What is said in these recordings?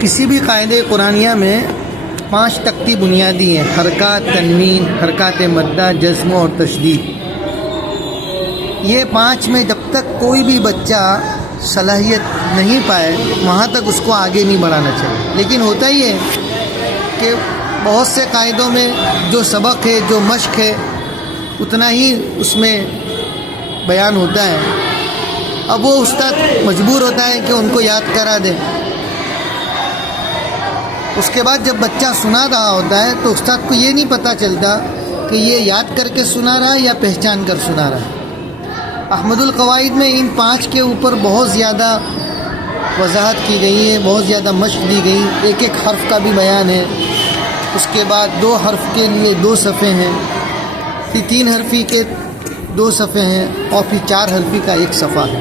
کسی بھی قاعدے قرآنیہ میں 5 تختی بنیادی ہیں: حرکات، تنوین، حرکات مدہ، جزم اور تشدید۔ یہ 5 میں جب تک کوئی بھی بچہ صلاحیت نہیں پائے وہاں تک اس کو آگے نہیں بڑھانا چاہیے۔ لیکن ہوتا ہی ہے کہ بہت سے قاعدوں میں جو سبق ہے، جو مشق ہے، اتنا ہی اس میں بیان ہوتا ہے۔ اب وہ استاد مجبور ہوتا ہے کہ ان کو یاد کرا دے۔ اس کے بعد جب بچہ سنا رہا ہوتا ہے تو استاد کو یہ نہیں پتہ چلتا کہ یہ یاد کر کے سنا رہا ہے یا پہچان کر سنا رہا ہے۔ احمد القواعد میں ان 5 کے اوپر بہت زیادہ وضاحت کی گئی ہے، بہت زیادہ مشق دی گئی، ایک ایک حرف کا بھی بیان ہے۔ اس کے بعد 2 حرف کے لیے 2 صفحے ہیں، پھر 3 حرفی کے 2 صفحے ہیں، اور پھر 4 حرفی کا 1 صفحہ ہے۔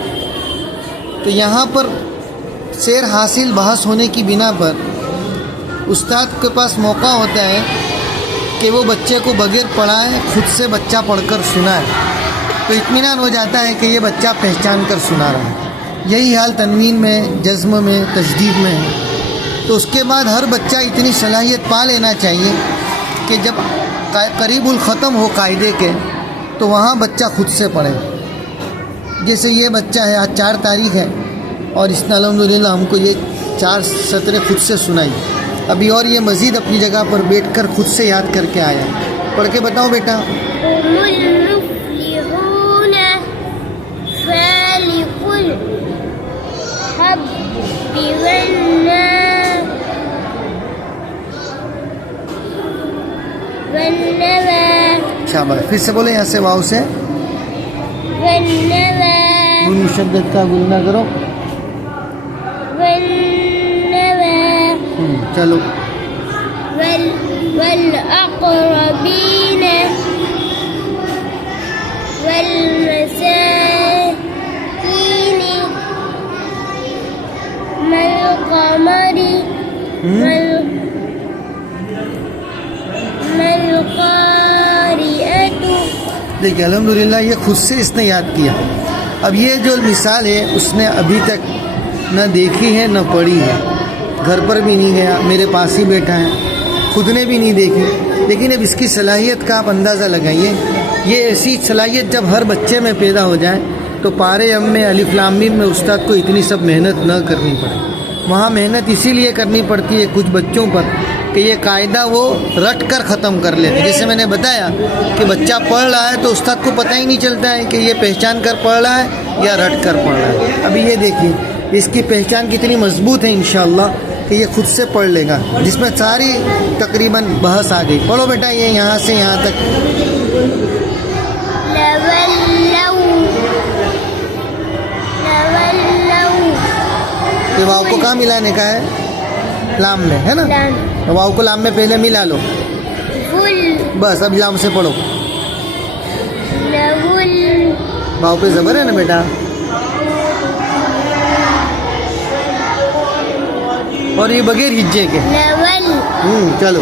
تو یہاں پر سیر حاصل بحث ہونے کی بنا پر استاد کے پاس موقع ہوتا ہے کہ وہ بچے کو بغیر پڑھائے خود سے بچہ پڑھ کر سنائے، تو اطمینان ہو جاتا ہے کہ یہ بچہ پہچان کر سنا رہا ہے۔ یہی حال تنوین میں، جزم میں، تشدید میں ہے۔ تو اس کے بعد ہر بچہ اتنی صلاحیت پا لینا چاہیے کہ جب قریب الختم ہو قاعدے کے تو وہاں بچہ خود سے پڑھے۔ جیسے یہ بچہ ہے، آج 4 تاریخ ہے اور اس نے الحمدللہ ہم کو یہ 4 سطریں خود سے سنائی۔ ابھی اور یہ مزید اپنی جگہ پر بیٹھ کر خود سے یاد کر کے آیا۔ پڑھ کے بتاؤ بیٹا۔ شاباش، پھر سے بولے، یہاں سے واو سے نون مشدد کا گننا کرو۔ چلو۔ والأقربين والمساكين ما القمر ما القارئة۔ دیکھیں الحمدللہ یہ خود سے اس نے یاد کیا۔ اب یہ جو مثال ہے اس نے ابھی تک نہ دیکھی ہے نہ پڑھی ہے، گھر پر بھی نہیں گیا، میرے پاس ہی بیٹھا ہے، خود نے بھی نہیں دیکھی، لیکن اب اس کی صلاحیت کا آپ اندازہ لگائیے۔ یہ ایسی صلاحیت جب ہر بچے میں پیدا ہو جائے تو پارے ام میں، الف لام میم میں استاد کو اتنی سب محنت نہ کرنی پڑے۔ وہاں محنت اسی لیے کرنی پڑتی ہے کچھ بچوں پر کہ یہ قاعدہ وہ رٹ کر ختم کر لیتے۔ جیسے میں نے بتایا کہ بچہ پڑھ رہا ہے تو استاد کو پتہ ہی نہیں چلتا ہے کہ یہ پہچان کر پڑھ رہا ہے یا رٹ کر پڑھ رہا ہے۔ ابھی یہ دیکھیے اس کی پہچان کتنی مضبوط ہے انشاءاللہ کہ یہ خود سے پڑھ لے گا، جس میں ساری تقریباً بحث آ گئی۔ پڑھو بیٹا یہ یہاں سے یہاں تک۔ یہ واو کو کہاں ملانے کا ہے؟ لام میں ہے نا؟ واو کو لام میں پہلے ملا لو، بس اب لام سے پڑھو۔ واو پہ زبر ہے نا بیٹا، اور یہ بغیر ہجے کے۔ چلو۔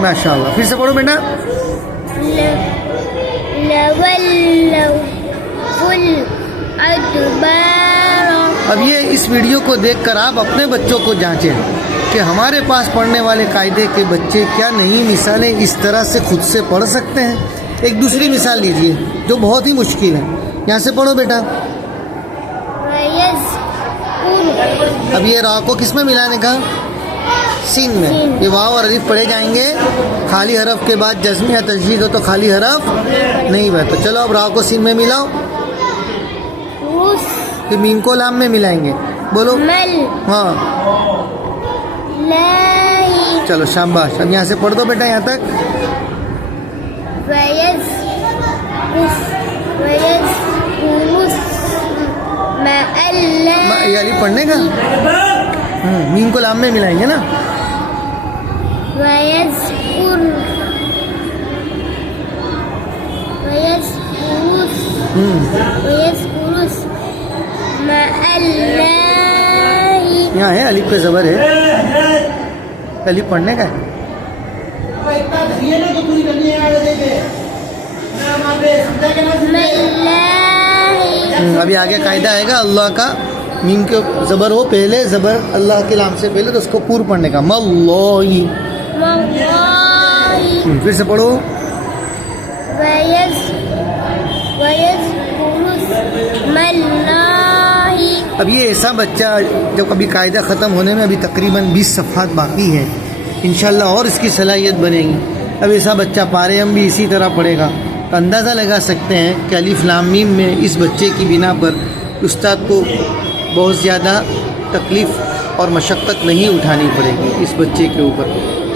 ماشاء اللہ، پھر سے پڑھو بیٹا۔ اب یہ اس ویڈیو کو دیکھ کر آپ اپنے بچوں کو جانچیں کہ ہمارے پاس پڑھنے والے قاعدے کے بچے کیا نئی مثالیں اس طرح سے خود سے پڑھ سکتے ہیں۔ ایک دوسری مثال لیجئے جو بہت ہی مشکل ہے، یہاں سے پڑھو بیٹا۔ اب یہ را کو کس میں ملانے کا؟ سین میں۔ یہ واو اور الف پڑھے جائیں گے، خالی حرف کے بعد جزم یا تشدید ہو تو خالی حرف نہیں بہتا۔ چلو اب را کو سین میں ملاؤ، پھر میم کو لام میں ملائیں گے، بولو۔ ہاں چلو شاباش۔ اب یہاں سے پڑھ دو بیٹا یہاں تک۔ یہ علی پڑھنے کا، میم کو لام میں ملائیں گے نا۔ یہاں ہے الف پہ زبر ہے، الف پڑھنے کا ہے. ابھی آگے قاعدہ آئے گا اللہ کا میم کے زبر ہو پہلے زبر اللہ کے لام سے پہلے تو اس کو پور پڑھنے کا مَلَّهِ. والله پھر سے پڑھو. ويذكر اسم الله. اب یہ ایسا بچہ جب کبھی قاعدہ ختم ہونے میں ابھی تقریباً 20 صفحات باقی ہیں انشاءاللہ اور اس کی صلاحیت بنے گی. اب ایسا بچہ پارے ہم بھی اسی طرح پڑھے گا تو اندازہ لگا سکتے ہیں کہ الف لام میم میں اس بچے کی بنا پر استاد کو بہت زیادہ تکلیف اور مشقت نہیں اٹھانی پڑے گی اس بچے کے اوپر.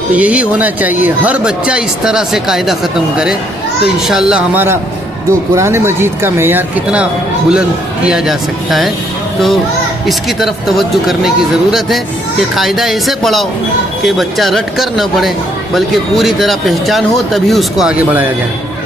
تو یہی ہونا چاہیے ہر بچہ اس طرح سے قاعدہ ختم کرے تو انشاءاللہ ہمارا جو قرآن مجید کا معیار کتنا بلند کیا جا سکتا ہے. تو اس کی طرف توجہ کرنے کی ضرورت ہے کہ قاعدہ ایسے پڑھاؤ کہ بچہ رٹ کر نہ پڑھے بلکہ پوری طرح پہچان ہو تبھی اس کو آگے بڑھایا جائے.